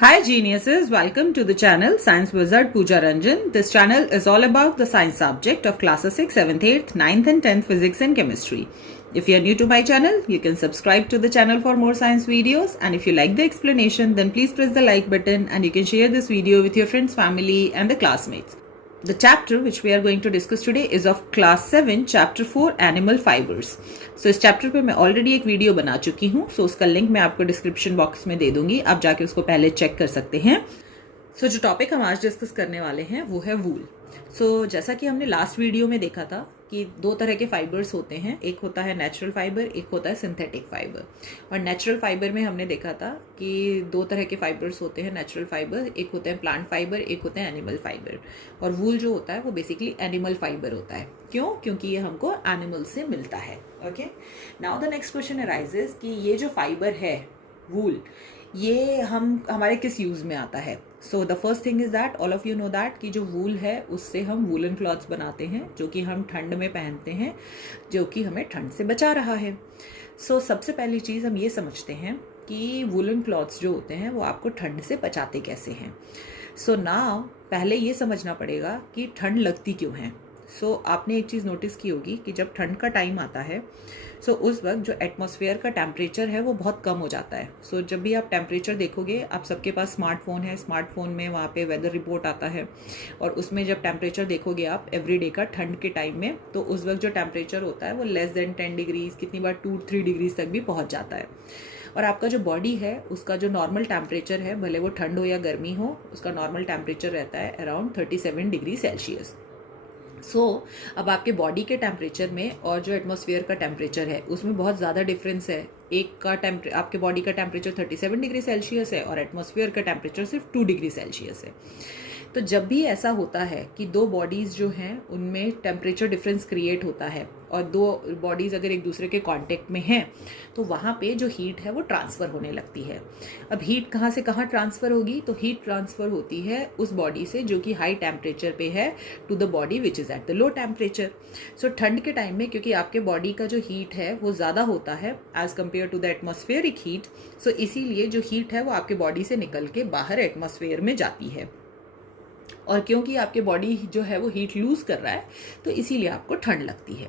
Hi geniuses, welcome to the channel Science Wizard Pooja Ranjan. This channel is all about the science subject of classes 6, 7th, 8th, 9th and 10th physics and chemistry. If you are new to my channel, you can subscribe to the channel for more science videos, and if you like the explanation then please press the like button and you can share this video with your friends, family and the classmates. The chapter which we are going to discuss today is of class 7 chapter 4 animal fibers. So इस chapter पे मैं already एक video बना चुकी हूँ, सो उसका link मैं आपको डिस्क्रिप्शन बॉक्स में दे दूंगी, आप जाके उसको पहले चेक कर सकते हैं। सो जो टॉपिक हम आज डिस्कस करने वाले हैं वो है वूल। सो जैसा कि हमने लास्ट वीडियो में देखा था कि दो तरह के फाइबर्स होते हैं, एक होता है नेचुरल फाइबर, एक होता है सिंथेटिक फाइबर। और नेचुरल फाइबर में हमने देखा था कि दो तरह के फाइबर्स होते हैं नेचुरल फाइबर, एक होते हैं प्लांट फाइबर, एक होते हैं एनिमल फाइबर। और वूल जो होता है वो बेसिकली एनिमल फाइबर होता है। क्यों? क्योंकि ये हमको एनिमल से मिलता है। Okay, now the next question arises कि ये जो फाइबर है वूल, ये हमारे किस यूज़ में आता है। So the first thing is that all of you know that कि जो वूल है उससे हम वूलन क्लॉथ्स बनाते हैं जो कि हम ठंड में पहनते हैं, जो कि हमें ठंड से बचा रहा है। सो सबसे पहली चीज़ हम ये समझते हैं कि वूलन क्लॉथ्स जो होते हैं वो आपको ठंड से बचाते कैसे हैं। सो नाउ पहले ये समझना पड़ेगा कि ठंड लगती क्यों है। सो आपने एक चीज़ नोटिस की होगी कि जब ठंड का टाइम आता है सो उस वक्त जो एटमॉस्फेयर का टेम्परेचर है वो बहुत कम हो जाता है। सो जब भी आप टेम्परेचर देखोगे, आप सबके पास स्मार्टफोन है, स्मार्टफोन में वहाँ पे वेदर रिपोर्ट आता है और उसमें जब टेम्परेचर देखोगे आप एवरीडे का ठंड के टाइम में, तो उस वक्त जो टेम्परेचर होता है वो लेस देन 10 डिग्रीज, कितनी बार 2-3 डिग्रीज तक भी पहुँच जाता है। और आपका जो बॉडी है उसका जो नॉर्मल टेम्परेचर है, भले वो ठंड हो या गर्मी हो, उसका नॉर्मल टेम्परेचर रहता है अराउंड 37 डिग्री सेल्सियस। अब आपके बॉडी के टेम्परेचर में और जो एटमॉस्फेयर का टेम्परेचर है उसमें बहुत ज़्यादा डिफरेंस है। एक का आपके बॉडी का टेम्परेचर 37 डिग्री सेल्सियस है और एटमॉस्फेयर का टेम्परेचर सिर्फ 2 डिग्री सेल्सियस है। तो जब भी ऐसा होता है कि दो बॉडीज़ जो हैं उनमें टेम्परेचर डिफरेंस क्रिएट होता है और दो बॉडीज़ अगर एक दूसरे के कांटेक्ट में हैं तो वहाँ पे जो हीट है वो ट्रांसफ़र होने लगती है। अब हीट कहाँ से कहाँ ट्रांसफ़र होगी? तो हीट ट्रांसफ़र होती है उस बॉडी से जो कि हाई टेम्परेचर पे है to the body which is at the low temperature. So ठंड के टाइम में क्योंकि आपके बॉडी का जो हीट है वो ज़्यादा होता है as compare to the atmospheric heat, so इसीलिए जो हीट है वो आपके बॉडी से निकल के बाहर एटमॉस्फेयर में जाती है। और क्योंकि आपके बॉडी जो है वो हीट लूज कर रहा है तो इसीलिए आपको ठंड लगती है।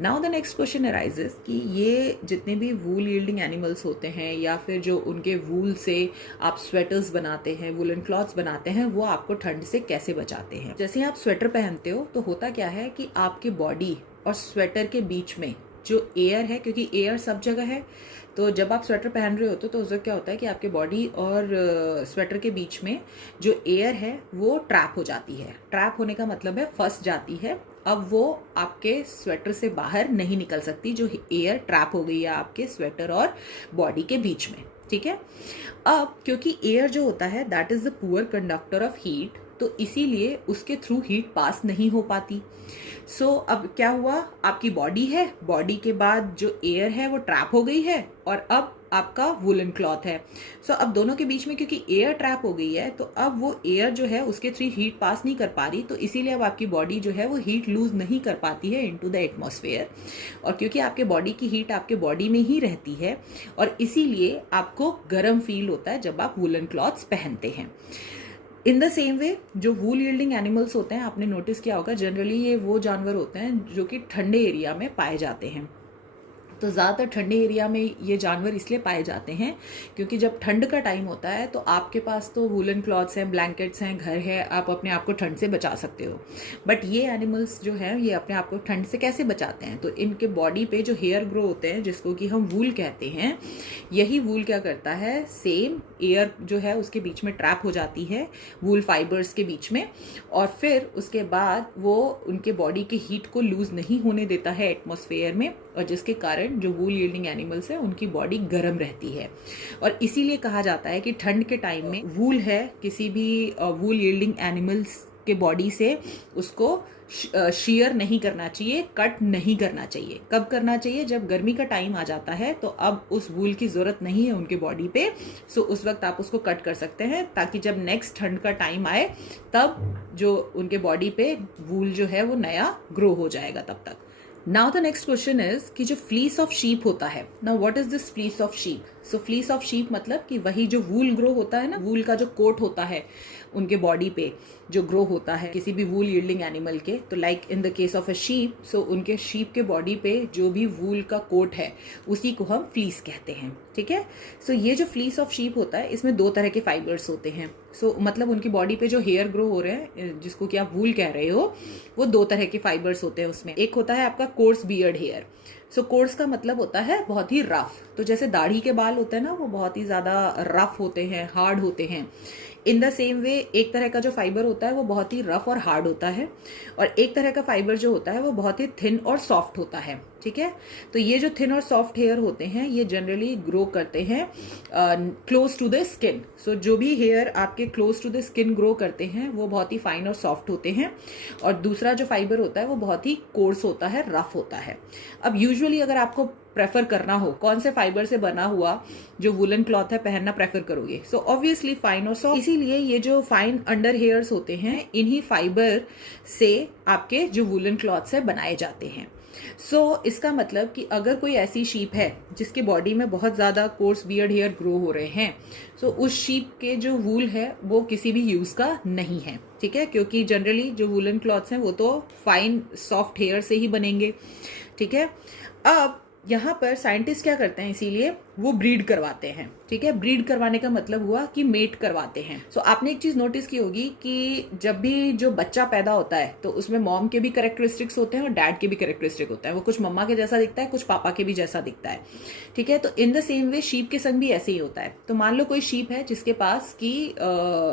Now the next question arises कि ये जितने भी वूल यील्डिंग एनिमल्स होते हैं या फिर जो उनके वूल से आप स्वेटर्स बनाते हैं, वूलन क्लॉथ्स बनाते हैं, वो आपको ठंड से कैसे बचाते हैं। जैसे आप स्वेटर पहनते हो तो होता क्या है कि आपके बॉडी और स्वेटर के बीच में जो एयर है, क्योंकि एयर सब जगह है, तो जब आप स्वेटर पहन रहे होते हो तो उसमें क्या होता है कि आपके बॉडी और स्वेटर के बीच में जो एयर है वो ट्रैप हो जाती है। ट्रैप होने का मतलब है फंस जाती है। अब वो आपके स्वेटर से बाहर नहीं निकल सकती, जो एयर ट्रैप हो गई है आपके स्वेटर और बॉडी के बीच में। ठीक है, अब क्योंकि एयर जो होता है that is the poor conductor of heat, तो इसीलिए उसके थ्रू हीट पास नहीं हो पाती। अब क्या हुआ, आपकी बॉडी है, बॉडी के बाद जो एयर है वो ट्रैप हो गई है और अब आपका वूलन क्लॉथ है। अब दोनों के बीच में क्योंकि एयर ट्रैप हो गई है तो अब वो एयर जो है उसके थ्रू हीट पास नहीं कर पा रही, तो इसीलिए अब आपकी बॉडी जो है वो हीट लूज नहीं कर पाती है इनटू द एटमॉस्फेयर। और क्योंकि आपके बॉडी की हीट आपके बॉडी में ही रहती है और इसीलिए आपको गर्म फील होता है जब आप वूलन क्लॉथ्स पहनते हैं। इन द सेम वे जो वूल यील्डिंग एनिमल्स होते हैं, आपने नोटिस किया होगा जनरली ये वो जानवर होते हैं जो कि ठंडे एरिया में पाए जाते हैं। तो ज़्यादातर ठंडे एरिया में ये जानवर इसलिए पाए जाते हैं क्योंकि जब ठंड का टाइम होता है तो आपके पास तो वूलन क्लॉथ्स हैं, ब्लैंकेट्स हैं, घर है, आप अपने आप को ठंड से बचा सकते हो। बट ये एनिमल्स जो हैं ये अपने आप को ठंड से कैसे बचाते हैं? तो इनके बॉडी पे जो हेयर ग्रो होते हैं जिसको कि हम वूल कहते हैं, यही वूल क्या करता है, सेम एयर जो है उसके बीच में ट्रैप हो जाती है वूल फाइबर्स के बीच में, और फिर उसके बाद वो उनके बॉडी के हीट को लूज नहीं होने देता है एटमॉस्फेयर में, और जिसके कारण जो वूल यील्डिंग एनिमल्स है उनकी बॉडी गर्म रहती है। और इसीलिए कहा जाता है कि ठंड के टाइम में वूल है किसी भी वूल यील्डिंग एनिमल्स के बॉडी से उसको शेयर नहीं करना चाहिए, कट नहीं करना चाहिए। कब करना चाहिए? जब गर्मी का टाइम आ जाता है तो अब उस वूल की जरूरत नहीं है उनके बॉडी पे, उस वक्त आप उसको कट कर सकते हैं ताकि जब नेक्स्ट ठंड का टाइम आए तब जो उनके बॉडी पे वूल जो है वो नया ग्रो हो जाएगा तब तक। Now the next question is कि जो फ्लीस ऑफ शीप होता है, now what is this fleece of sheep? So fleece of sheep मतलब कि वही जो वूल ग्रो होता है ना, वूल का जो कोट होता है उनके बॉडी पे जो ग्रो होता है किसी भी वूल यील्डिंग एनिमल के, तो like in the case of a sheep, so उनके शीप के बॉडी पे जो भी वूल का कोट है उसी को हम फ्लीस कहते हैं, ठीक है। सो ये जो फ्लीस ऑफ शीप होता है इसमें 2 तरह के फाइबर्स होते हैं। सो मतलब उनकी बॉडी पे जो हेयर ग्रो हो रहे हैं, जिसको कि आप वूल कह रहे हो, वो 2 तरह के फाइबर्स होते हैं उसमें। एक होता है आपका course beard hair. So course का मतलब होता है बहुत ही रफ, तो जैसे दाढ़ी के बाल होते हैं ना, वो बहुत ही ज्यादा रफ होते हैं, हार्ड होते हैं। इन द सेम वे एक तरह का जो फाइबर होता है वो बहुत ही रफ और हार्ड होता है, और एक तरह का फाइबर जो होता है वो बहुत ही थिन और सॉफ्ट होता है, ठीक है। तो ये जो थिन और सॉफ्ट हेयर होते हैं ये जनरली ग्रो करते हैं close to the skin. So जो भी हेयर आपके close to the skin grow करते हैं वो बहुत ही फाइन और सॉफ्ट होते हैं, और दूसरा जो फाइबर होता है वो बहुत ही कोर्स होता है, रफ होता है। अब यूजुअली अगर आपको प्रेफर करना हो कौन से फाइबर से बना हुआ जो वुलन क्लॉथ है पहनना प्रेफर करोगे, सो ऑब्वियसली फाइन और सॉफ्ट। इसीलिए ये जो फाइन अंडर हेयर्स होते हैं इन्हीं फाइबर से आपके जो वुलन क्लॉथ से बनाए जाते हैं। सो इसका मतलब कि अगर कोई ऐसी शीप है जिसके बॉडी में बहुत ज्यादा कोर्स बियर्ड हेयर ग्रो हो रहे हैं, सो उस शीप के जो वूल है वो किसी भी यूज का नहीं है, ठीक है, क्योंकि जनरली जो वुलन क्लॉथ्स हैं वो तो फाइन सॉफ्ट हेयर से ही बनेंगे, ठीक है। अब यहाँ पर साइंटिस्ट क्या करते हैं, इसीलिए वो ब्रीड करवाते हैं, ठीक है। ब्रीड करवाने का मतलब हुआ कि मेट करवाते हैं। सो आपने एक चीज नोटिस की होगी कि जब भी जो बच्चा पैदा होता है तो उसमें मॉम के भी कैरेक्टरिस्टिक्स होते हैं और डैड के भी कैरेक्टरिस्टिक होते हैं। वो कुछ मम्मा के जैसा दिखता है, कुछ पापा के भी जैसा दिखता है, ठीक है। तो इन द सेम वे शीप के संग भी ऐसे ही होता है। तो मान लो कोई शीप है जिसके पास की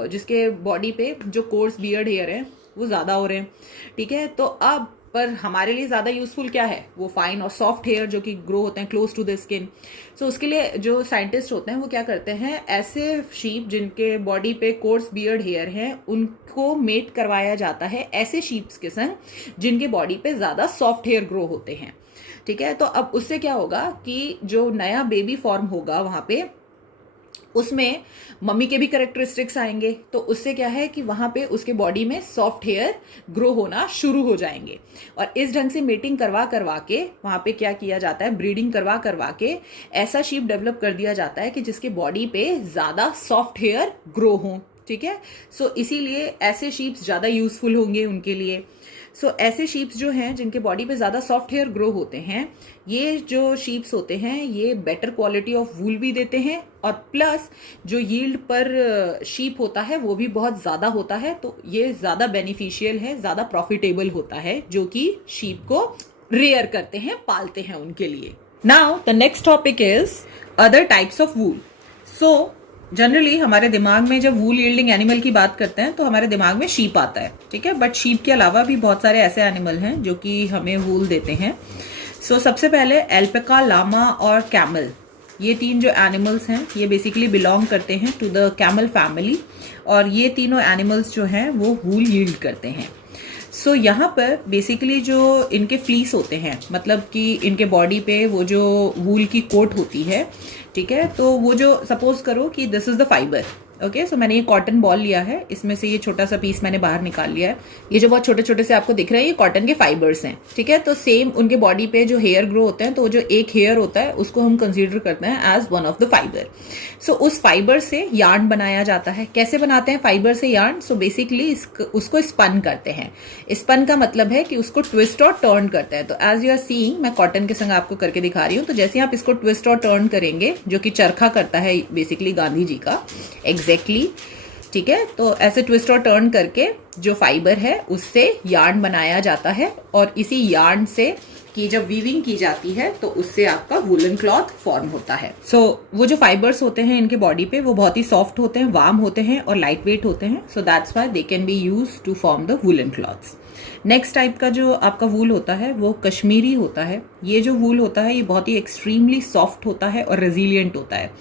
जिसके बॉडी पे जो कोर्स बियर्ड हेयर है वो ज्यादा हो रहे हैं, ठीक है। तो अब पर हमारे लिए ज्यादा यूजफुल क्या है, वो फाइन और सॉफ्ट हेयर जो कि ग्रो होते हैं क्लोज टू द स्किन। सो उसके लिए जो साइंटिस्ट होते हैं वो क्या करते हैं, ऐसे शीप जिनके बॉडी पे कोर्स बियर्ड हेयर है उनको मेट करवाया जाता है ऐसे शीप्स के संग जिनके बॉडी पे ज्यादा सॉफ्ट हेयर ग्रो होते हैं, ठीक है। तो अब उससे क्या होगा कि जो नया बेबी फॉर्म होगा वहां पे उसमें मम्मी के भी कैरेक्टरिस्टिक्स आएंगे, तो उससे क्या है कि वहां पे उसके बॉडी में सॉफ्ट हेयर ग्रो होना शुरू हो जाएंगे। और इस ढंग से मेटिंग करवा करवा के वहां पे क्या किया जाता है, ब्रीडिंग करवा करवा के ऐसा शीप डेवलप कर दिया जाता है कि जिसके बॉडी पे ज्यादा सॉफ्ट हेयर ग्रो हो, ठीक है। सो इसीलिए ऐसे शीप्स ज्यादा यूजफुल होंगे उनके लिए। सो ऐसे शीप्स जो हैं जिनके बॉडी पे ज्यादा सॉफ्ट हेयर ग्रो होते हैं, ये जो शीप्स होते हैं ये बेटर क्वालिटी ऑफ वूल भी देते हैं, और प्लस जो यील्ड पर शीप होता है वो भी बहुत ज्यादा होता है। तो ये ज्यादा बेनिफिशियल है, ज्यादा प्रॉफिटेबल होता है, जो कि शीप को रेयर करते हैं, पालते हैं उनके लिए। Now the next topic is other types of wool. So generally हमारे दिमाग में जब वूल यील्डिंग एनिमल की बात करते हैं तो हमारे दिमाग में शीप आता है, ठीक है। बट शीप के अलावा भी बहुत सारे ऐसे एनिमल हैं जो कि हमें वूल देते हैं। सो सबसे पहले एल्पेका, लामा और कैमल, ये 3 जो एनिमल्स हैं ये बेसिकली बिलोंग करते हैं टू द कैमल फैमिली, और ये तीनों एनिमल्स जो हैं वो वूल यील्ड करते हैं। सो यहाँ पर बेसिकली जो इनके फ्लीस होते हैं, मतलब कि इनके बॉडी पे वो जो वूल की कोट होती है, ठीक है, तो वो जो सपोज करो कि this is the fibre, okay. So मैंने ये कॉटन बॉल लिया है, इसमें से ये छोटा सा पीस मैंने बाहर निकाल लिया है। ये जो बहुत छोटे छोटे से आपको दिख रहे हैं ये कॉटन के फाइबर्स हैं, ठीक है। तो सेम उनके बॉडी पे जो हेयर ग्रो होते हैं, तो जो एक हेयर होता है उसको हम कंसीडर करते हैं as one of the fibre. So उस फाइबर से यार्न बनाया जाता है। कैसे बनाते हैं फाइबर से यार्न? सो बेसिकली उसको स्पन करते हैं। स्पन का मतलब है कि उसको ट्विस्ट और टर्न करते हैं। तो एज यू आर सीइंग, मैं कॉटन के संग आपको करके दिखा रही हूँ। तो जैसे आप इसको ट्विस्ट और टर्न करेंगे, जो कि चरखा करता है बेसिकली गांधी जी का, एग्जैक्टली, ठीक है। तो ऐसे ट्विस्ट और टर्न करके जो फाइबर है उससे यार्न बनाया जाता है, और इसी यार्न से कि जब वीविंग की जाती है तो उससे आपका वुलन क्लॉथ फॉर्म होता है। सो वो जो फाइबर्स होते हैं इनके बॉडी पे वो बहुत ही सॉफ्ट होते हैं, वार्म होते हैं और लाइट वेट होते हैं। So that's why they can be used to form the woollen clothes. Next type का जो आपका वूल होता है वो कश्मीरी होता है। ये जो वूल होता है ये बहुत ही एक्सट्रीमली सॉफ्ट होता है और रेजिलियंट होता है।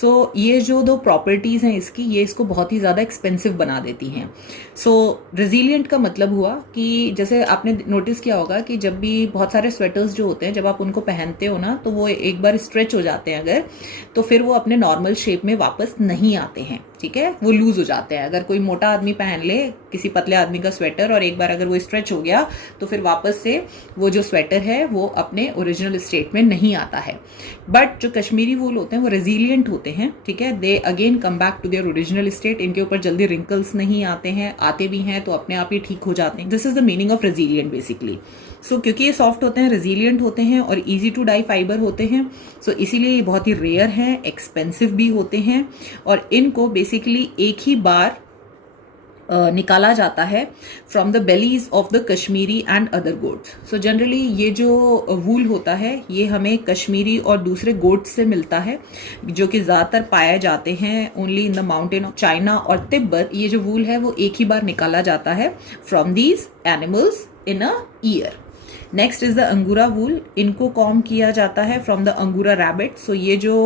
सो ये जो दो प्रॉपर्टीज़ हैं इसकी, ये इसको बहुत ही ज़्यादा एक्सपेंसिव बना देती हैं। सो रेजिलियंट का मतलब हुआ कि जैसे आपने नोटिस किया होगा कि जब भी बहुत सारे स्वेटर्स जो होते हैं जब आप उनको पहनते हो ना, तो वो एक बार स्ट्रेच हो जाते हैं अगर, तो फिर वो अपने नॉर्मल शेप में वापस नहीं आते हैं, ठीक है, वो लूज हो जाते हैं। अगर कोई मोटा आदमी पहन ले किसी पतले आदमी का स्वेटर और एक बार अगर वो स्ट्रेच हो गया तो फिर वापस से वो जो स्वेटर है वो अपने ओरिजिनल स्टेट में नहीं आता है। बट जो कश्मीरी वूल होते हैं वो रेजिलियंट होते हैं, ठीक है, they again come back to their original state. इनके ऊपर जल्दी रिंकल्स नहीं आते हैं, आते भी हैं तो अपने आप ही ठीक हो जाते हैं। This is the meaning of resilient basically. So क्योंकि ये सॉफ्ट होते हैं, रेजिलियंट होते हैं और इजी टू डाई फाइबर होते हैं, सो इसीलिए ये बहुत ही रेयर हैं, एक्सपेंसिव भी होते हैं और इनको बेसिकली एक ही बार निकाला जाता है from the bellies of the Kashmiri and other goats. So generally ये जो वूल होता है ये हमें कश्मीरी और दूसरे गोट्स से मिलता है जो कि ज़्यादातर पाए जाते हैं only in the mountain of China और तिब्बत। ये जो वूल है वो एक ही बार निकाला जाता है from these animals in a year. Next is the अंगूरा वूल। इनको कॉम किया जाता है फ्रॉम द अंगूरा रैबिट। सो ये जो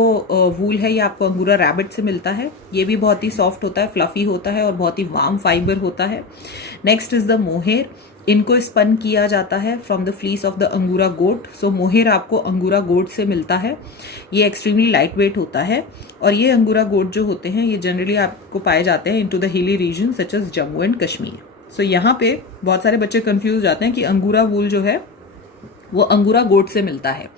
वूल है ये आपको अंगूरा रैबिट से मिलता है। ये भी बहुत ही सॉफ्ट होता है, फ्लफी होता है और बहुत ही वार्म फाइबर होता है। Next is the mohair. इनको स्पन किया जाता है from the fleece of the अंगूरा गोट। सो मोहेर आपको अंगूरा गोट से मिलता है। ये एक्सट्रीमली लाइट वेट होता है और ये अंगूरा गोट जो होते हैं ये जनरली आपको पाए जाते हैं into the hilly region such as Jammu and Kashmir. So यहाँ पे बहुत सारे बच्चे कंफ्यूज जाते हैं कि अंगूरा वूल जो है वो अंगूरा गोट से मिलता है।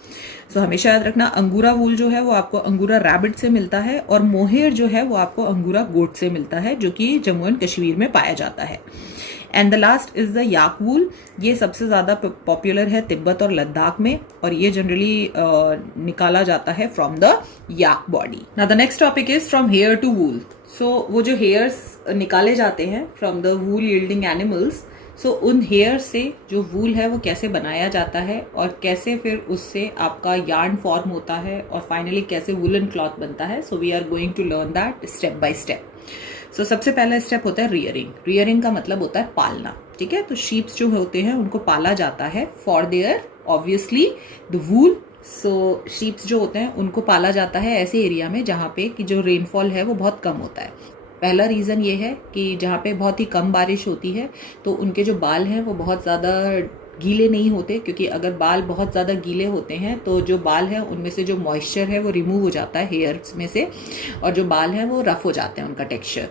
सो हमेशा याद रखना, अंगूरा वूल जो है वो आपको अंगूरा रैबिट से मिलता है और मोहेर जो है वो आपको अंगूरा गोट से मिलता है जो कि जम्मू एंड कश्मीर में पाया जाता है। And the last is the yak wool. ये सबसे ज्यादा पॉपुलर है तिब्बत और लद्दाख में और ये जनरली निकाला जाता है from the yak body. Now the next topic is from hair to wool. So वो जो हेयर्स निकाले जाते हैं from the wool yielding animals, so उन हेयर से जो वूल है वो कैसे बनाया जाता है और कैसे फिर उससे आपका यार्न फॉर्म होता है और फाइनली कैसे वूलन क्लॉथ बनता है। So we are going to learn that step by step. So सबसे पहला स्टेप होता है रियरिंग। रियरिंग का मतलब होता है पालना, ठीक है। तो शीप्स जो होते हैं उनको पाला जाता है for their obviously the wool. So sheeps जो होते हैं उनको पाला जाता है ऐसे एरिया में जहाँ पे कि जो रेनफॉल है वो बहुत कम होता है। पहला रीज़न ये है कि जहाँ पे बहुत ही कम बारिश होती है तो उनके जो बाल हैं वो बहुत ज़्यादा गीले नहीं होते, क्योंकि अगर बाल बहुत ज़्यादा गीले होते हैं तो जो बाल हैं उनमें से जो मॉइस्चर है वो रिमूव हो जाता है हेयर्स में से और जो बाल हैं वो रफ हो जाते हैं उनका टेक्सचर,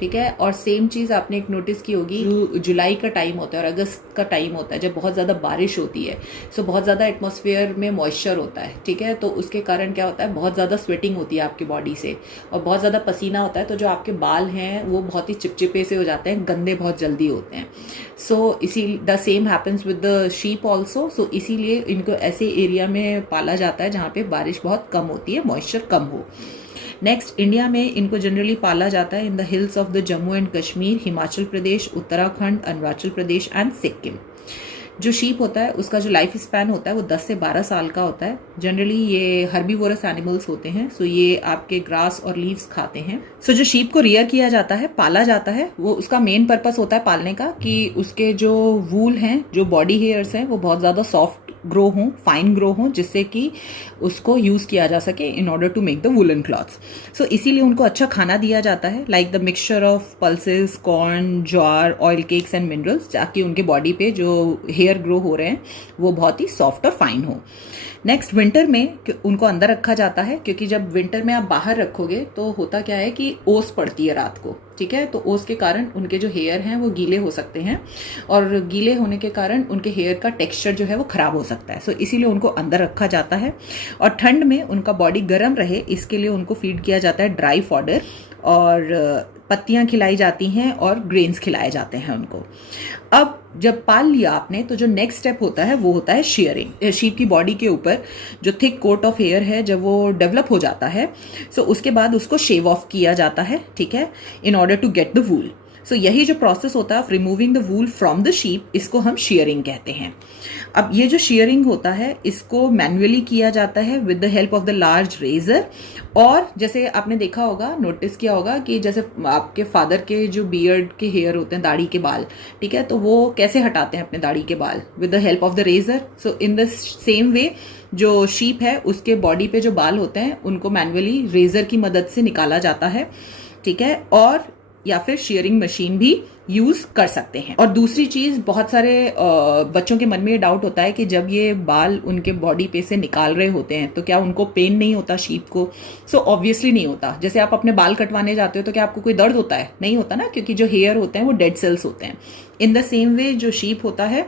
ठीक है। और सेम चीज़ आपने एक नोटिस की होगी, जुलाई का टाइम होता है और अगस्त का टाइम होता है जब बहुत ज़्यादा बारिश होती है। सो बहुत ज़्यादा एटमॉस्फेयर में मॉइस्चर होता है, ठीक है। तो उसके कारण क्या होता है, बहुत ज़्यादा स्वेटिंग होती है आपकी बॉडी से और बहुत ज़्यादा पसीना होता है, तो जो आपके बाल हैं वो बहुत ही चिपचिपे से हो जाते हैं, गंदे बहुत जल्दी होते हैं। सो इसी the same happens with sheep also. So इसीलिए इनको ऐसे एरिया में पाला जाता है जहाँ पे बारिश बहुत कम होती है, मॉइस्चर कम हो। नेक्स्ट, इंडिया में इनको जनरली पाला जाता है in the hills of the Jammu and Kashmir, Himachal Pradesh, Uttarakhand, Arunachal Pradesh and Sikkim. जो शीप होता है उसका जो लाइफ स्पैन होता है वो 10 से 12 साल का होता है। जनरली ये हर्बीवोरस एनिमल्स होते हैं, सो ये आपके ग्रास और लीव्स खाते हैं। सो जो शीप को रियर किया जाता है, पाला जाता है, वो उसका मेन पर्पस होता है पालने का कि उसके जो वूल हैं, जो बॉडी हेयर्स हैं, वो बहुत ज़्यादा सॉफ्ट ग्रो हों, फाइन ग्रो हों, जिससे कि उसको यूज़ किया जा सके in order to make the woollen cloths. So इसीलिए उनको अच्छा खाना दिया जाता है, like the mixture of pulses, corn, jowar, oil cakes and minerals, ताकि उनके बॉडी पे जो हेयर ग्रो हो रहे हैं वो बहुत ही सॉफ्ट और फाइन हो। नेक्स्ट, विंटर में उनको अंदर रखा जाता है, क्योंकि जब विंटर में आप बाहर रखोगे तो होता क्या है कि ओस पड़ती है रात को, ठीक है। तो ओस के कारण उनके जो हेयर हैं वो गीले हो सकते हैं और गीले होने के कारण उनके हेयर का टेक्सचर जो है वो खराब हो सकता है। सो इसीलिए उनको अंदर रखा जाता है और ठंड में उनका बॉडी गर्म रहे इसके लिए उनको फीड किया जाता है ड्राई फॉडर और पत्तियां खिलाई जाती हैं और ग्रेन्स खिलाए जाते हैं उनको। अब जब पाल लिया आपने तो जो नेक्स्ट स्टेप होता है वो होता है शेयरिंग। शीप की बॉडी के ऊपर जो थिक कोट ऑफ हेयर है जब वो डेवलप हो जाता है, सो उसके बाद उसको शेव ऑफ किया जाता है, ठीक है, in order to get the wool. So यही जो प्रोसेस होता है of removing the wool from the sheep, इसको हम शेयरिंग कहते हैं। अब ये जो शेयरिंग होता है इसको मैन्युअली किया जाता है with the help of the large razor. और जैसे आपने देखा होगा, नोटिस किया होगा कि जैसे आपके फादर के जो बियर्ड के हेयर होते हैं, दाढ़ी के बाल, ठीक है, तो वो कैसे हटाते हैं अपने दाढ़ी के बाल, with the help of the razor. So in the same way जो शीप है उसके बॉडी पे जो बाल होते हैं उनको मैन्युअली रेजर की मदद से निकाला जाता है, ठीक है, और या फिर शेयरिंग मशीन भी यूज कर सकते हैं। और दूसरी चीज, बहुत सारे बच्चों के मन में ये डाउट होता है कि जब ये बाल उनके बॉडी पे से निकाल रहे होते हैं तो क्या उनको पेन नहीं होता शीप को? सो ऑब्वियसली नहीं होता। जैसे आप अपने बाल कटवाने जाते हो तो क्या आपको कोई दर्द होता है? नहीं होता ना, क्योंकि जो हेयर होते हैं वो डेड सेल्स होते हैं। इन द सेम वे जो शीप होता है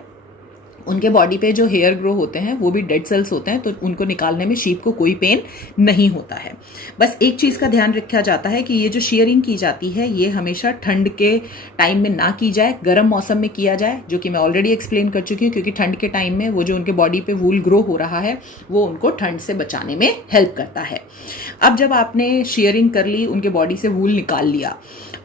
उनके बॉडी पे जो हेयर ग्रो होते हैं वो भी डेड सेल्स होते हैं, तो उनको निकालने में शीप को कोई पेन नहीं होता है। बस एक चीज का ध्यान रखा जाता है कि ये जो शेयरिंग की जाती है ये हमेशा ठंड के टाइम में ना की जाए, गर्म मौसम में किया जाए, जो कि मैं ऑलरेडी एक्सप्लेन कर चुकी हूँ, क्योंकि ठंड के टाइम में वो जो उनके बॉडी पे वूल ग्रो हो रहा है वो उनको ठंड से बचाने में हेल्प करता है। अब जब आपने शेयरिंग कर ली, उनके बॉडी से वूल निकाल लिया,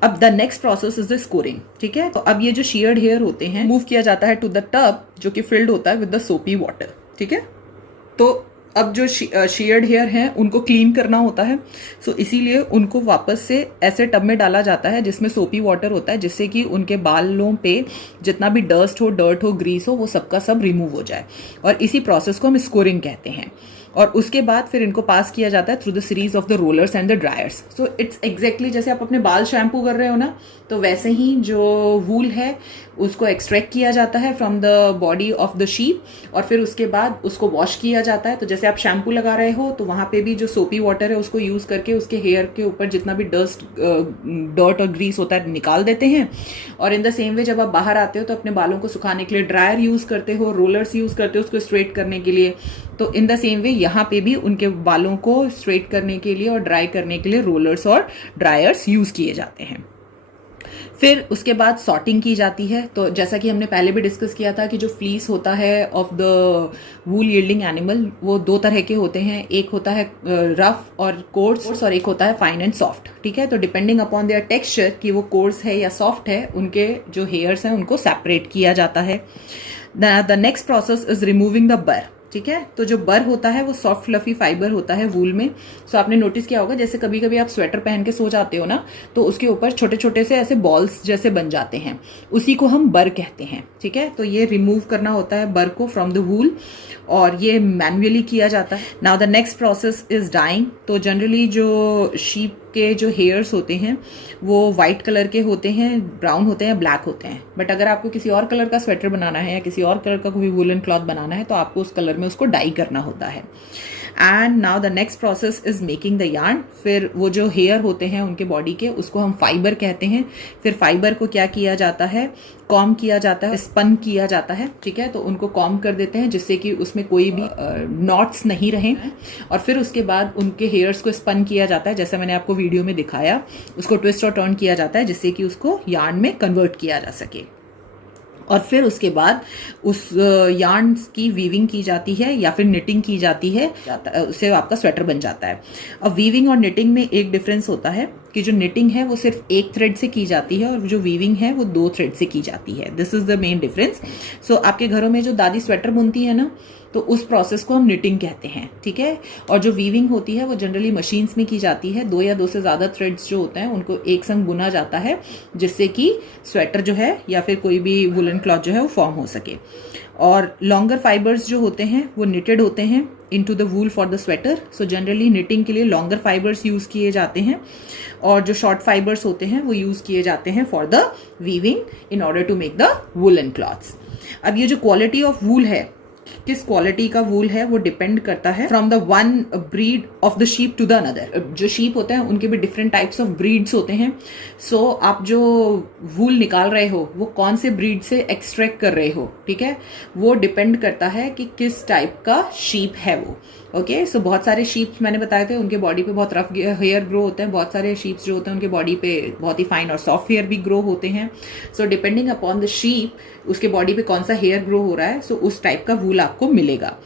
अब the next process is the scoring, ठीक है। तो अब ये जो शेयर्ड हेयर होते हैं मूव किया जाता है टू द टब जो कि फिल्ड होता है विद द सोपी वाटर, ठीक है। तो अब जो शेयर्ड हेयर हैं उनको क्लीन करना होता है, सो इसीलिए उनको वापस से ऐसे टब में डाला जाता है जिसमें सोपी वाटर होता है, जिससे कि उनके बालों पे जितना भी डस्ट हो, डर्ट हो, ग्रीस हो, वो सबका सब रिमूव हो जाए। और इसी प्रोसेस को हम स्कोरिंग कहते हैं। और उसके बाद फिर इनको पास किया जाता है through the series of the rollers and the dryers. So it's exactly जैसे आप अपने बाल शैम्पू कर रहे हो ना, तो वैसे ही जो वूल है उसको एक्सट्रैक्ट किया जाता है from the body of the sheep, और फिर उसके बाद उसको वॉश किया जाता है। तो जैसे आप शैम्पू लगा रहे हो तो वहां पे भी जो सोपी वाटर है उसको यूज करके उसके हेयर के ऊपर जितना भी डर्ट और ग्रीस होता है निकाल देते हैं। और इन द सेम वे जब आप बाहर आते हो तो अपने बालों को सुखाने के लिए ड्रायर यूज करते हो, रोलर्स यूज करते हो उसको स्ट्रेट करने के लिए। तो इन द सेम वे यहाँ पे भी उनके बालों को स्ट्रेट करने के लिए और ड्राई करने के लिए रोलर्स और ड्रायर्स यूज किए जाते हैं। फिर उसके बाद सॉर्टिंग की जाती है। तो जैसा कि हमने पहले भी डिस्कस किया था कि जो फ्लीस होता है of the wool yielding animal वो दो तरह के होते हैं, एक होता है रफ और कोर्स और एक होता है फाइन एंड सॉफ्ट, ठीक है। तो डिपेंडिंग अपॉन देयर टेक्सचर कि वो कोर्स है या सॉफ्ट है, उनके जो हेयर्स हैं उनको सेपरेट किया जाता है। The next process is removing the बर, ठीक है। तो जो बर होता है वो सॉफ्ट फ्लफी फाइबर होता है वूल में। सो आपने नोटिस किया होगा जैसे कभी कभी आप स्वेटर पहन के सो जाते हो ना, तो उसके ऊपर छोटे छोटे से ऐसे बॉल्स जैसे बन जाते हैं, उसी को हम बर कहते हैं, ठीक है। तो ये रिमूव करना होता है बर को फ्रॉम द वूल, और ये मैन्युअली किया जाता है। Now the next process is dying. तो जनरली जो शीप के जो हेयर्स होते हैं वो वाइट कलर के होते हैं, ब्राउन होते हैं, ब्लैक होते हैं। बट अगर आपको किसी और कलर का स्वेटर बनाना है या किसी और कलर का कोई वूलन क्लॉथ बनाना है तो आपको उस कलर में उसको डाई करना होता है। And now the next process is making the yarn. फिर वो जो हेयर होते हैं उनके बॉडी के उसको हम फाइबर कहते हैं। फिर फाइबर को क्या किया जाता है, कॉम किया जाता है, स्पन किया जाता है, ठीक है। तो उनको कॉम कर देते हैं जिससे कि उसमें कोई भी नॉट्स नहीं रहें। और फिर उसके बाद उनके हेयर्स को स्पन किया जाता है, जैसा मैंने आपको वीडियो में दिखाया, उसको ट्विस्ट और टर्न किया जाता है जिससे कि उसको यार्न में कन्वर्ट किया जा सके। और फिर उसके बाद उस यार्न की वीविंग की जाती है या फिर निटिंग की जाती है, उससे आपका स्वेटर बन जाता है। अब वीविंग और निटिंग में एक डिफरेंस होता है कि जो निटिंग है वो सिर्फ एक थ्रेड से की जाती है और जो वीविंग है वो 2 थ्रेड से की जाती है। This is the main difference. So आपके घरों में जो दादी स्वेटर बुनती है ना, तो उस प्रोसेस को हम निटिंग कहते हैं, ठीक है। और जो वीविंग होती है वो जनरली मशीन्स में की जाती है। 2 या 2 से ज़्यादा थ्रेड्स जो होते हैं उनको एक संग बुना जाता है जिससे कि स्वेटर जो है या फिर कोई भी वुलन क्लॉथ जो है वो फॉर्म हो सके। और लॉन्गर फाइबर्स जो होते हैं वो निटेड होते हैं into the wool for the sweater. So generally knitting के लिए लॉन्गर फाइबर्स यूज किए जाते हैं और जो शॉर्ट फाइबर्स होते हैं वो यूज किए जाते हैं for the weaving in order to make the woollen clothes. अब ये जो क्वालिटी ऑफ वूल है, किस क्वालिटी का वूल है, वो डिपेंड करता है from the one breed of the sheep to the another. जो शीप होते हैं उनके भी डिफरेंट टाइप्स ऑफ ब्रीड्स होते हैं। सो आप जो वूल निकाल रहे हो वो कौन से ब्रीड से एक्सट्रैक्ट कर रहे हो, ठीक है, वो डिपेंड करता है कि किस टाइप का शीप है वो। ओके, सो बहुत सारे शीप्स मैंने बताए थे उनके बॉडी पे बहुत रफ हेयर ग्रो होते हैं, बहुत सारे शीप्स जो होते हैं उनके बॉडी पे बहुत ही फाइन और सॉफ्ट हेयर भी ग्रो होते हैं। So depending upon the sheep उसके बॉडी पे कौन सा हेयर ग्रो हो रहा है, सो उस टाइप का वूल आपको मिलेगा।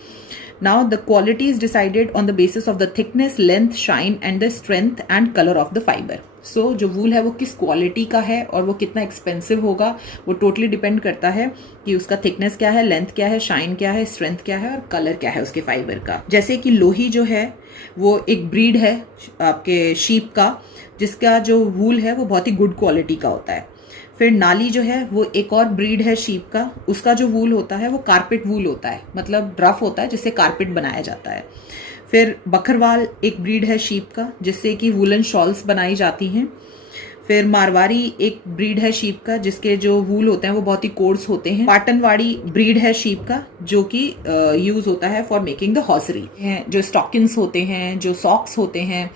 Now the quality is decided on the basis of the thickness, length, shine and the strength and color of the fiber. So जो वूल है वो किस क्वालिटी का है और वो कितना एक्सपेंसिव होगा वो टोटली डिपेंड करता है कि उसका थिकनेस क्या है, लेंथ क्या है, शाइन क्या है, स्ट्रेंथ क्या है और कलर क्या है उसके फाइबर का। जैसे कि लोही जो है वो एक ब्रीड है आपके शीप का जिसका जो वूल है वो बहुत ही गुड क्वालिटी का होता है। फिर नाली जो है वो एक और ब्रीड है शीप का, उसका जो वूल होता है वो कारपेट वूल होता है, मतलब रफ होता है जिससे कारपेट बनाया जाता है। फिर बकरवाल एक ब्रीड है शीप का जिससे कि वूलन शॉल्स बनाई जाती हैं। फिर मारवाड़ी एक ब्रीड है शीप का जिसके जो वूल होते हैं वो बहुत ही कोर्स होते हैं। पाटनवाड़ी ब्रीड है शीप का जो कि यूज होता है फॉर मेकिंग द हॉसरी। जो स्टॉकिंग्स होते हैं, जो सॉक्स होते हैं,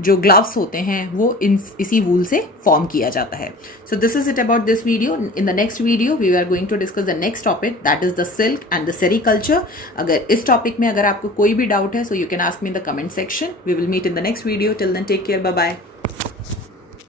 जो ग्लव्स होते हैं, वो इसी वूल से फॉर्म किया जाता है। So this is it about this video. In the next video we are going to discuss the next topic, that is the silk and the sericulture. अगर इस टॉपिक में अगर आपको कोई भी डाउट है, so you can ask me in the comment section. We will meet in the next video. Till then take care, bye bye.